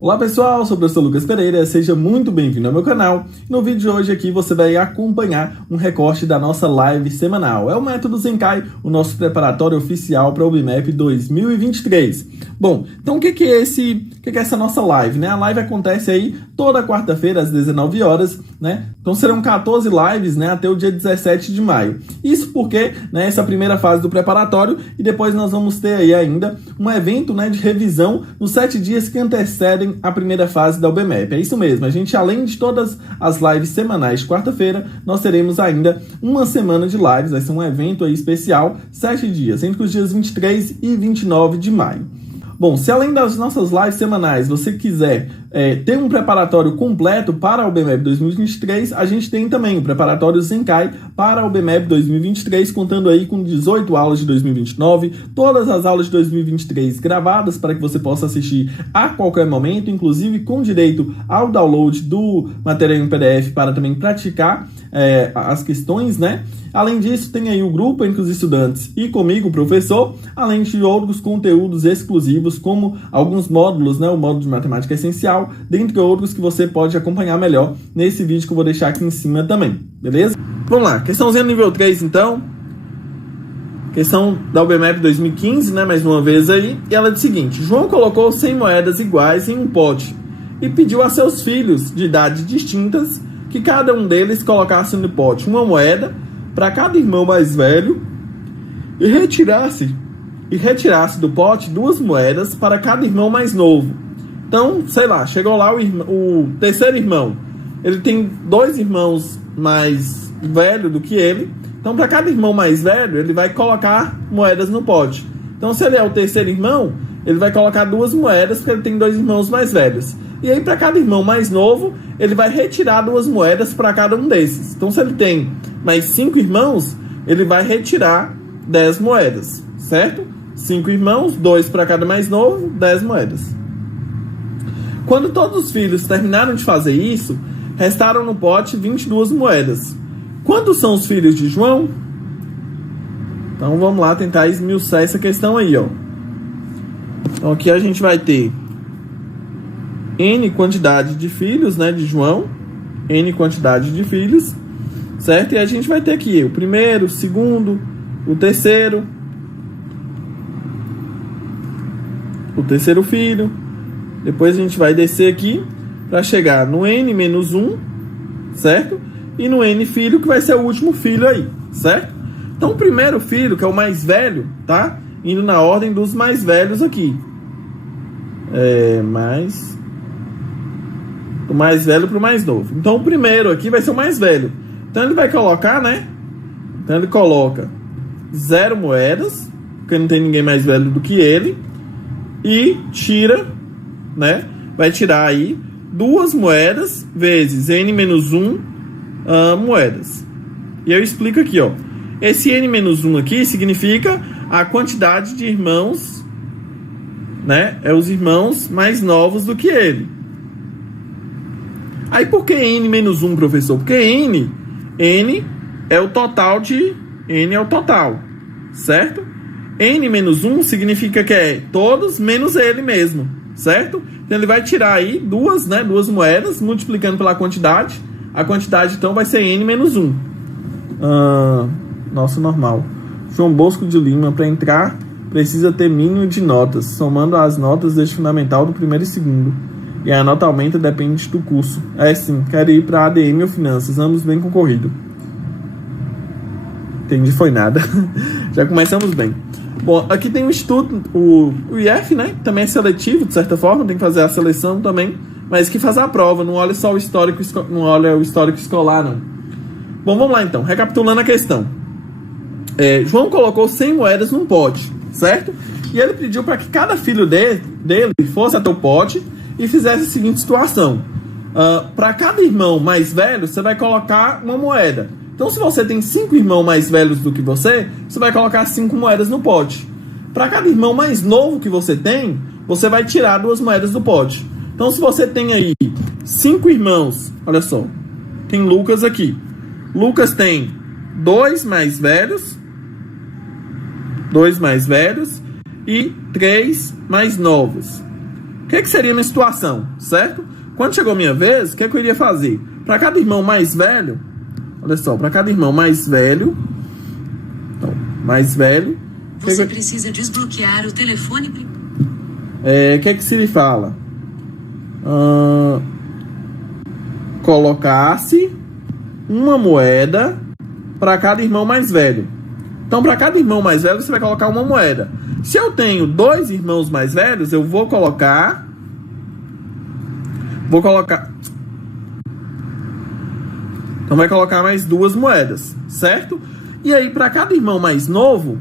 Olá pessoal, sou o professor Lucas Pereira, seja muito bem-vindo ao meu canal. No vídeo de hoje aqui você vai acompanhar um recorte da nossa live semanal. É o Método Zenkai, o nosso preparatório oficial para o BMAP 2023. Bom, então o que é essa nossa live, né? A live acontece aí toda quarta-feira às 19 horas, né? Então serão 14 lives, né, até o dia 17 de maio. Isso porque, né, essa primeira fase do preparatório e depois nós vamos ter aí ainda um evento, né, de revisão nos 7 dias que antecedem a primeira fase da UBMAP. É isso mesmo, a gente, além de todas as lives semanais de quarta-feira, nós teremos ainda uma semana de lives, vai ser um evento aí especial, 7 dias, entre os dias 23 e 29 de maio. Bom, se além das nossas lives semanais você quiser ter um preparatório completo para o BMAP 2023, a gente tem também o preparatório Zenkai para o BMAP 2023, contando aí com 18 aulas de 2029, todas as aulas de 2023 gravadas para que você possa assistir a qualquer momento, inclusive com direito ao download do material em PDF para também praticar as questões, né? Além disso, tem aí o grupo entre os estudantes e comigo, o professor, além de outros conteúdos exclusivos, como alguns módulos, né? O módulo de matemática essencial, dentre outros que você pode acompanhar melhor nesse vídeo que eu vou deixar aqui em cima também, beleza? Vamos lá, questãozinha nível 3, então. Questão da UBMAP 2015, né? Mais uma vez aí. E ela diz o seguinte: João colocou 100 moedas iguais em um pote e pediu a seus filhos de idades distintas que cada um deles colocasse no pote uma moeda para cada irmão mais velho e retirasse do pote 2 moedas para cada irmão mais novo. Então, sei lá, chegou lá o terceiro irmão. Ele tem 2 irmãos mais velhos do que ele. Então, para cada irmão mais velho, ele vai colocar moedas no pote. Então, se ele é o terceiro irmão, ele vai colocar 2 moedas porque ele tem 2 irmãos mais velhos. E aí, para cada irmão mais novo, ele vai retirar 2 moedas para cada um desses. Então, se ele tem mais 5 irmãos, ele vai retirar 10 moedas, certo? 5 irmãos, 2 para cada mais novo, 10 moedas. Quando todos os filhos terminaram de fazer isso, restaram no pote 22 moedas. Quantos são os filhos de João? Então, vamos lá tentar esmiuçar essa questão aí, ó. Então, aqui a gente vai ter N quantidade de filhos, né, de João, N quantidade de filhos, certo? E a gente vai ter aqui o primeiro, o segundo, o terceiro filho. Depois a gente vai descer aqui para chegar no N menos 1, certo? E no N filho, que vai ser o último filho aí, certo? Então o primeiro filho, que é o mais velho, tá? Indo na ordem dos mais velhos aqui. Do mais velho para o mais novo. Então o primeiro aqui vai ser o mais velho. Então ele vai colocar, né? Então ele coloca 0 moedas, porque não tem ninguém mais velho do que ele. E tira, né? Vai tirar aí 2 moedas vezes N-1 moedas. E eu explico aqui, ó. Esse N-1 aqui significa a quantidade de irmãos, né? É os irmãos mais novos do que ele. Aí por que N-1, professor? Porque N é o total de... N é o total, certo? N-1 significa que é todos menos ele mesmo, certo? Então ele vai tirar aí 2 moedas, multiplicando pela quantidade. A quantidade então vai ser N-1. Nossa, normal. João Bosco de Lima, para entrar, precisa ter mínimo de notas, somando as notas deste fundamental do primeiro e segundo. E a nota aumenta depende do curso. Sim, quero ir para ADM ou Finanças, ambos bem concorrido. Entendi, foi nada. Já começamos bem. Bom, aqui tem o Instituto, o IF, né? Também é seletivo, de certa forma, tem que fazer a seleção também, mas que faz a prova, não olha só o histórico, não olha o histórico escolar, não. Bom, vamos lá então, recapitulando a questão. João colocou 100 moedas num pote, certo? E ele pediu para que cada filho dele fosse até o pote e fizesse a seguinte situação. Para cada irmão mais velho, você vai colocar uma moeda. Então, se você tem 5 irmãos mais velhos do que você vai colocar 5 moedas no pote. Para cada irmão mais novo que você tem, você vai tirar 2 moedas do pote. Então, se você tem aí 5 irmãos, olha só, tem Lucas aqui. Lucas tem 2 mais velhos e 3 mais novos. O que seria a minha situação, certo? Quando chegou a minha vez, o que eu iria fazer? Para cada irmão mais velho, olha só, para cada irmão mais velho, então, você precisa desbloquear o telefone. O que se lhe fala? Colocar-se uma moeda para cada irmão mais velho. Então, para cada irmão mais velho, você vai colocar uma moeda. Se eu tenho 2 irmãos mais velhos, eu vou colocar... Então, vai colocar mais 2 moedas, certo? E aí, para cada irmão mais novo,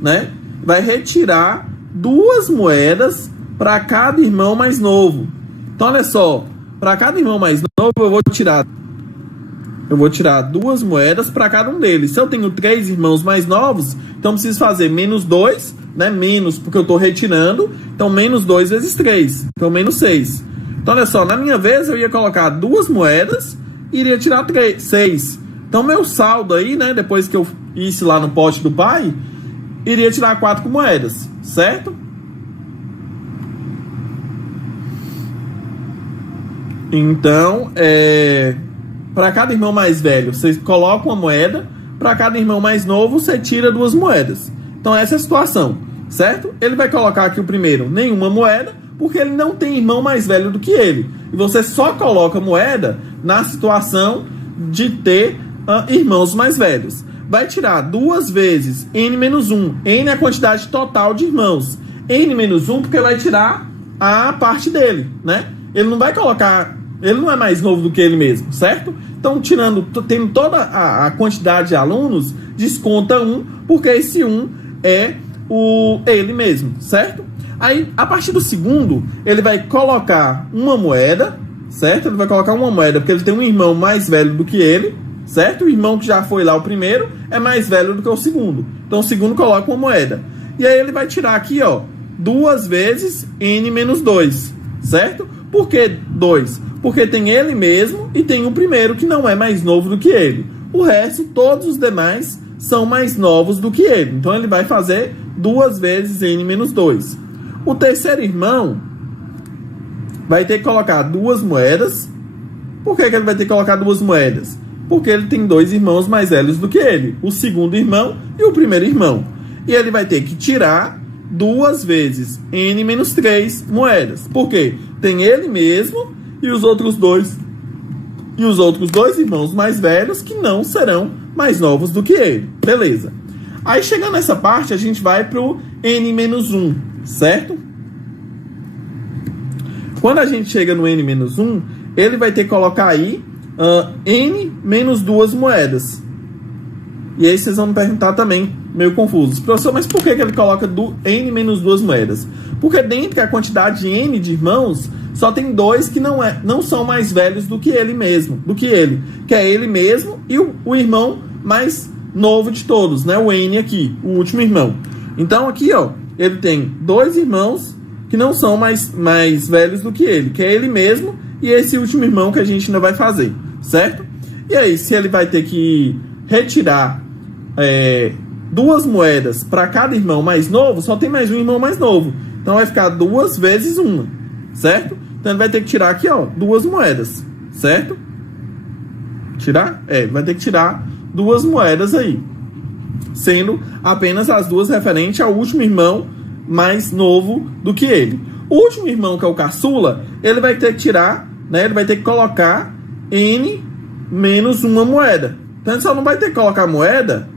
né, vai retirar 2 moedas para cada irmão mais novo. Então, olha só, para cada irmão mais novo, eu vou tirar 2 moedas para cada um deles. Se eu tenho 3 irmãos mais novos, então preciso fazer menos 2, né? Menos, porque eu estou retirando. Então, menos 2 vezes 3. Então, menos 6. Então, olha só, na minha vez, eu ia colocar 2 moedas e iria tirar 6. Então, meu saldo aí, né? Depois que eu isse lá no pote do pai, iria tirar 4 moedas, certo? Então, para cada irmão mais velho, você coloca uma moeda. Para cada irmão mais novo, você tira 2 moedas. Então, essa é a situação, certo? Ele vai colocar aqui o primeiro, nenhuma moeda, porque ele não tem irmão mais velho do que ele. E você só coloca moeda na situação de ter irmãos mais velhos. Vai tirar 2 vezes n-1. N é a quantidade total de irmãos. N-1 porque vai tirar a parte dele, né? Ele não vai colocar... Ele não é mais novo do que ele mesmo, certo? Então, tendo toda a quantidade de alunos, desconta 1, porque esse 1 é ele mesmo, certo? Aí, a partir do segundo, ele vai colocar uma moeda, certo? Ele vai colocar uma moeda, porque ele tem um irmão mais velho do que ele, certo? O irmão que já foi lá, o primeiro, é mais velho do que o segundo. Então, o segundo coloca uma moeda. E aí, ele vai tirar aqui, ó, 2 vezes n-2, certo? Por que 2? Porque tem ele mesmo e tem o primeiro que não é mais novo do que ele. O resto, todos os demais, são mais novos do que ele. Então, ele vai fazer 2 vezes n-2. O terceiro irmão vai ter que colocar 2 moedas. Por que ele vai ter que colocar 2 moedas? Porque ele tem 2 irmãos mais velhos do que ele. O segundo irmão e o primeiro irmão. E ele vai ter que tirar 2 vezes n-3 moedas. Por quê? Tem ele mesmo e os outros 2 irmãos mais velhos que não serão mais novos do que ele. Beleza. Aí, chegando nessa parte, a gente vai para o n-1, certo? Quando a gente chega no n-1, ele vai ter que colocar aí n-2 moedas. E aí vocês vão me perguntar também, meio confusos: professor, mas por que ele coloca n-2 moedas? Porque dentro da quantidade de n de irmãos, só tem 2 que não são mais velhos do que ele mesmo, que é ele mesmo e o irmão mais novo de todos, né? O n aqui, o último irmão. Então aqui, ó, ele tem 2 irmãos que não são mais velhos do que ele, que é ele mesmo e esse último irmão que a gente ainda vai fazer, certo? E aí, se ele vai ter que retirar 2 moedas para cada irmão mais novo, só tem mais um irmão mais novo. Então vai ficar 2 vezes 1, certo? Então ele vai ter que tirar aqui, ó, 2 moedas, certo? Tirar? Vai ter que tirar 2 moedas aí, sendo apenas as 2 referentes ao último irmão mais novo do que ele. O último irmão, que é o caçula, ele vai ter que tirar, né? Ele vai ter que colocar n menos uma moeda. Então ele só não vai ter que colocar moeda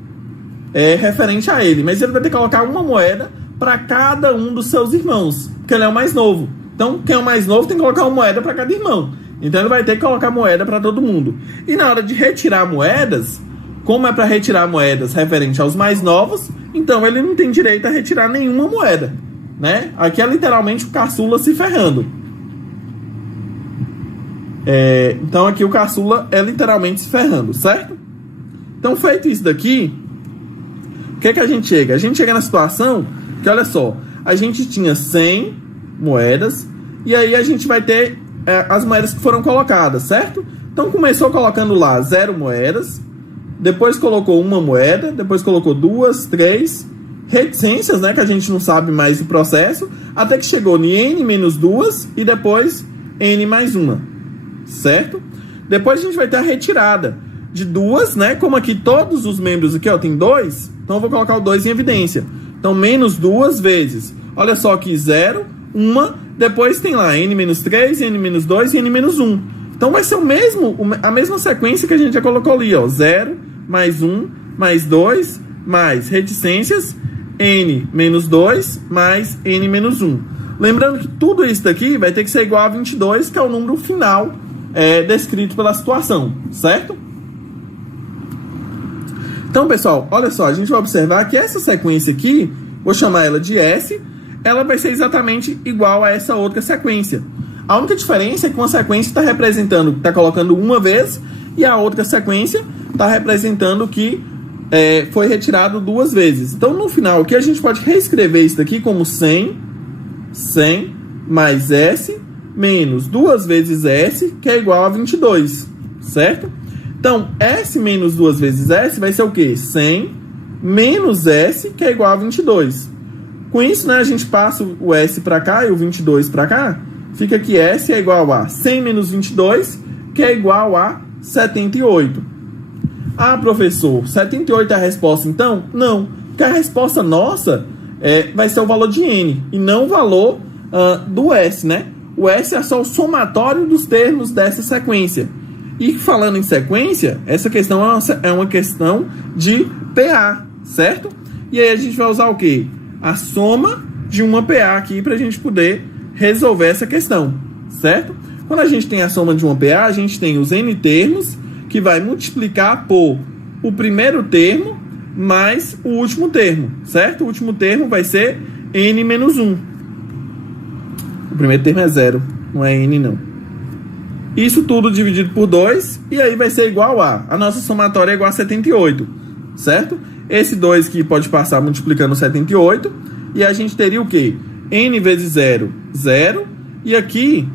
referente a ele, mas ele vai ter que colocar uma moeda para cada um dos seus irmãos, porque ele é o mais novo. Então, quem é o mais novo tem que colocar uma moeda para cada irmão. Então, ele vai ter que colocar moeda para todo mundo. E na hora de retirar moedas, como é para retirar moedas referente aos mais novos, então ele não tem direito a retirar nenhuma moeda, né? Aqui é literalmente o caçula se ferrando. Então, aqui o caçula é literalmente se ferrando, certo? Então, feito isso daqui, o que a gente chega? A gente chega na situação que, olha só, a gente tinha 100 moedas e aí a gente vai ter as moedas que foram colocadas, certo? Então, começou colocando lá 0 moedas, depois colocou uma moeda, depois colocou 2, 3, reticências, né, que a gente não sabe mais o processo, até que chegou em n menos 2 e depois n mais 1, certo? Depois a gente vai ter a retirada de 2, né, como aqui todos os membros aqui, ó, tem 2, então eu vou colocar o 2 em evidência. Então, menos 2 vezes, olha só aqui, 0, 1, depois tem lá n menos 3, n menos 2 e n menos 1. Então, vai ser a mesma sequência que a gente já colocou ali, ó, 0, mais 1, mais 2, mais reticências, n menos 2, mais n menos 1. Lembrando que tudo isso daqui vai ter que ser igual a 22, que é o número final descrito pela situação, certo? Então, pessoal, olha só, a gente vai observar que essa sequência aqui, vou chamar ela de S, ela vai ser exatamente igual a essa outra sequência. A única diferença é que uma sequência está representando, está colocando uma vez, e a outra sequência está representando que foi retirado 2 vezes. Então, no final aqui, a gente pode reescrever isso daqui como 100 mais S menos 2 vezes S, que é igual a 22, certo? Então, S menos 2 vezes S vai ser o quê? 100 menos S, que é igual a 22. Com isso, né, a gente passa o S para cá e o 22 para cá. Fica que S é igual a 100 menos 22, que é igual a 78. Ah, professor, 78 é a resposta então? Não, porque a resposta nossa vai ser o valor de N, e não o valor do S, né? O S é só o somatório dos termos dessa sequência. E falando em sequência, essa questão é uma questão de PA, certo? E aí a gente vai usar o quê? A soma de uma PA aqui para a gente poder resolver essa questão, certo? Quando a gente tem a soma de uma PA, a gente tem os N termos, que vai multiplicar por o primeiro termo mais o último termo, certo? O último termo vai ser N menos 1. O primeiro termo é 0, não é N não. Isso tudo dividido por 2, e aí vai ser igual a nossa somatória é igual a 78, certo? Esse 2 que pode passar multiplicando 78, e a gente teria o quê? N vezes 0, 0, e aqui,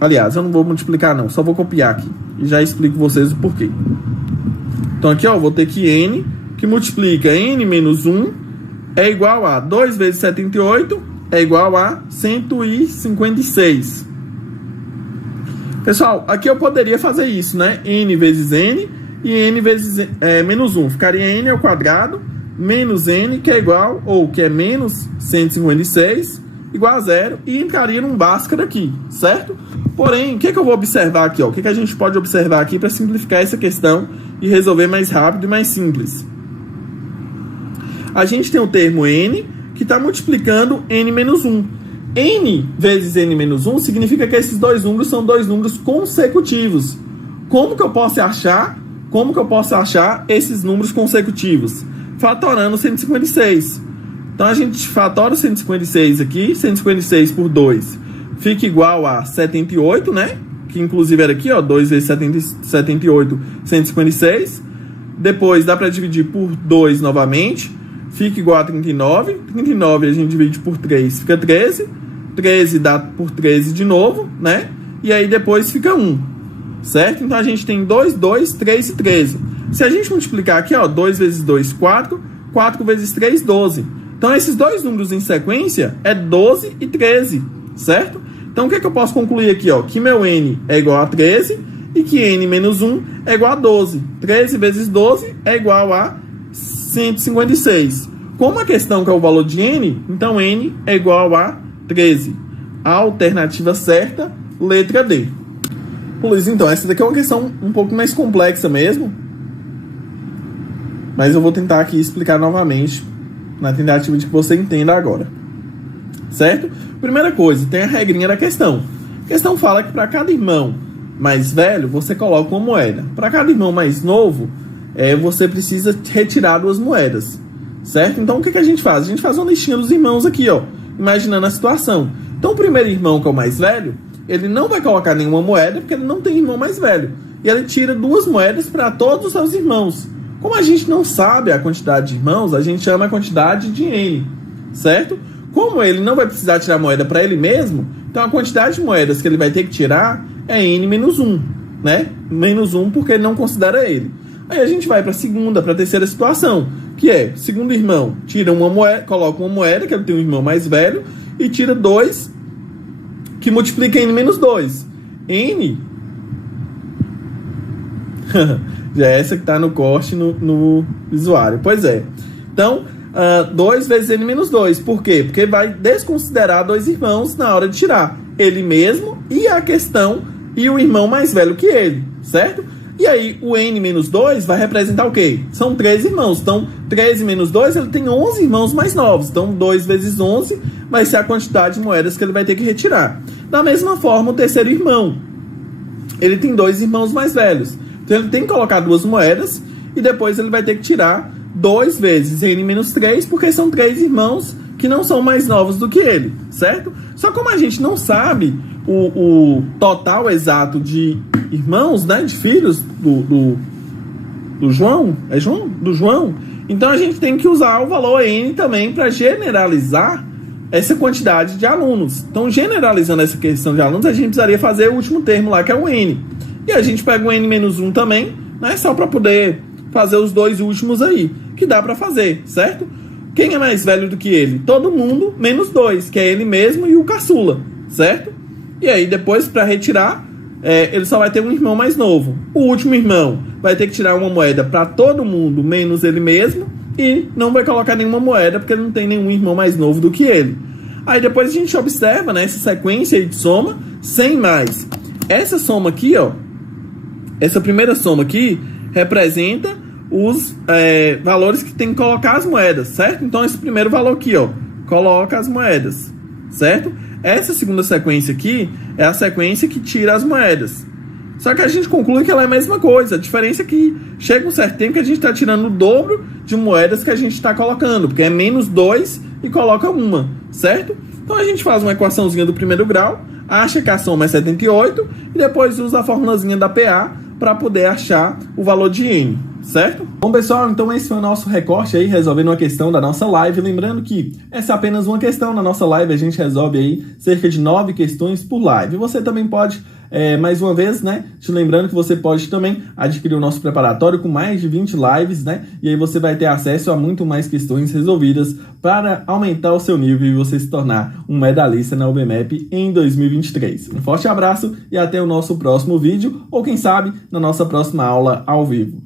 aliás, eu não vou multiplicar não, só vou copiar aqui, e já explico vocês o porquê. Então aqui, ó, vou ter que N, que multiplica N menos 1, é igual a 2 vezes 78, é igual a 156. Pessoal, aqui eu poderia fazer isso, né? N vezes N e N vezes menos 1. Ficaria N ao quadrado menos N, que é igual, ou que é menos 156, igual a 0, e entraria num Bhaskara aqui, certo? Porém, o que eu vou observar aqui? O que a gente pode observar aqui para simplificar essa questão e resolver mais rápido e mais simples? A gente tem o termo N, que está multiplicando N menos 1. N vezes N menos 1 significa que esses dois números são dois números consecutivos. Como que eu posso achar esses números consecutivos? Fatorando 156. Então, a gente fatora o 156 aqui, 156 por 2, fica igual a 78, né? Que inclusive era aqui, ó, 2 vezes 78, 156. Depois dá para dividir por 2 novamente, fica igual a 39. 39 a gente divide por 3, fica 13. 13 dá por 13 de novo, né? E aí depois fica 1, certo? Então a gente tem 2, 2, 3 e 13. Se a gente multiplicar aqui, ó, 2 vezes 2, 4. 4 vezes 3, 12. Então esses dois números em sequência é 12 e 13, certo? Então o que eu posso concluir aqui, ó? Que meu N é igual a 13 e que N menos 1 é igual a 12. 13 vezes 12 é igual a 156. Como a questão que é o valor de N, então N é igual a 13. A alternativa certa, letra D. Luiz, então, essa daqui é uma questão um pouco mais complexa mesmo, mas eu vou tentar aqui explicar novamente, na tentativa de que você entenda agora. Certo? Primeira coisa, tem a regrinha da questão. A questão fala que para cada irmão mais velho, você coloca uma moeda. Para cada irmão mais novo, você precisa retirar 2 moedas. Certo? Então, o que a gente faz? A gente faz uma listinha dos irmãos aqui, ó, imaginando a situação. Então, o primeiro irmão, que é o mais velho, ele não vai colocar nenhuma moeda, porque ele não tem irmão mais velho. E ele tira 2 moedas para todos os seus irmãos. Como a gente não sabe a quantidade de irmãos, a gente chama a quantidade de N, certo? Como ele não vai precisar tirar moeda para ele mesmo, então a quantidade de moedas que ele vai ter que tirar é N menos 1, né? Menos 1 porque ele não considera ele. Aí a gente vai para a segunda, para a terceira situação. que é, segundo irmão, tira uma moeda, coloca uma moeda, que ele tem um irmão mais velho, e tira 2, que multiplica N menos 2. N, já é essa que está no corte no usuário. Pois é. Então, 2 vezes N menos 2. Por quê? Porque vai desconsiderar 2 irmãos na hora de tirar. Ele mesmo e a questão e o irmão mais velho que ele, certo? E aí, o N menos 2 vai representar o quê? São 3 irmãos. Então, 13 menos 2, ele tem 11 irmãos mais novos. Então, 2 vezes 11 vai ser a quantidade de moedas que ele vai ter que retirar. Da mesma forma, o terceiro irmão. Ele tem 2 irmãos mais velhos. Então, ele tem que colocar 2 moedas e depois ele vai ter que tirar 2 vezes N menos 3, porque são 3 irmãos que não são mais novos do que ele, certo? Só como a gente não sabe o total exato de irmãos, né, de filhos do João, é João? Do João. Então a gente tem que usar o valor N também para generalizar essa quantidade de alunos. Então, generalizando essa questão de alunos, a gente precisaria fazer o último termo lá, que é o N. E a gente pega o N menos 1 também, né, só para poder fazer os 2 últimos aí, que dá para fazer, certo? Quem é mais velho do que ele? Todo mundo, menos 2, que é ele mesmo e o caçula, certo? E aí, depois, para retirar, ele só vai ter um irmão mais novo. O último irmão vai ter que tirar uma moeda para todo mundo, menos ele mesmo, e não vai colocar nenhuma moeda, porque ele não tem nenhum irmão mais novo do que ele. Aí, depois a gente observa, né, essa sequência aí de soma, sem mais. Essa soma aqui, ó, essa primeira soma aqui, representa os valores que tem que colocar as moedas, certo? Então, esse primeiro valor aqui, ó, coloca as moedas, certo? Essa segunda sequência aqui é a sequência que tira as moedas. Só que a gente conclui que ela é a mesma coisa. A diferença é que chega um certo tempo que a gente está tirando o dobro de moedas que a gente está colocando, porque é menos 2 e coloca uma, certo? Então, a gente faz uma equaçãozinha do primeiro grau, acha que a soma é 78 e depois usa a formulazinha da PA para poder achar o valor de N, certo? Bom, pessoal, então esse foi o nosso recorte aí, resolvendo uma questão da nossa live. Lembrando que essa é apenas uma questão. Na nossa live a gente resolve aí cerca de 9 questões por live. Você também pode, mais uma vez, né, te lembrando que você pode também adquirir o nosso preparatório com mais de 20 lives, né? E aí você vai ter acesso a muito mais questões resolvidas para aumentar o seu nível e você se tornar um medalhista na UBMEP em 2023. Um forte abraço e até o nosso próximo vídeo, ou quem sabe, na nossa próxima aula ao vivo.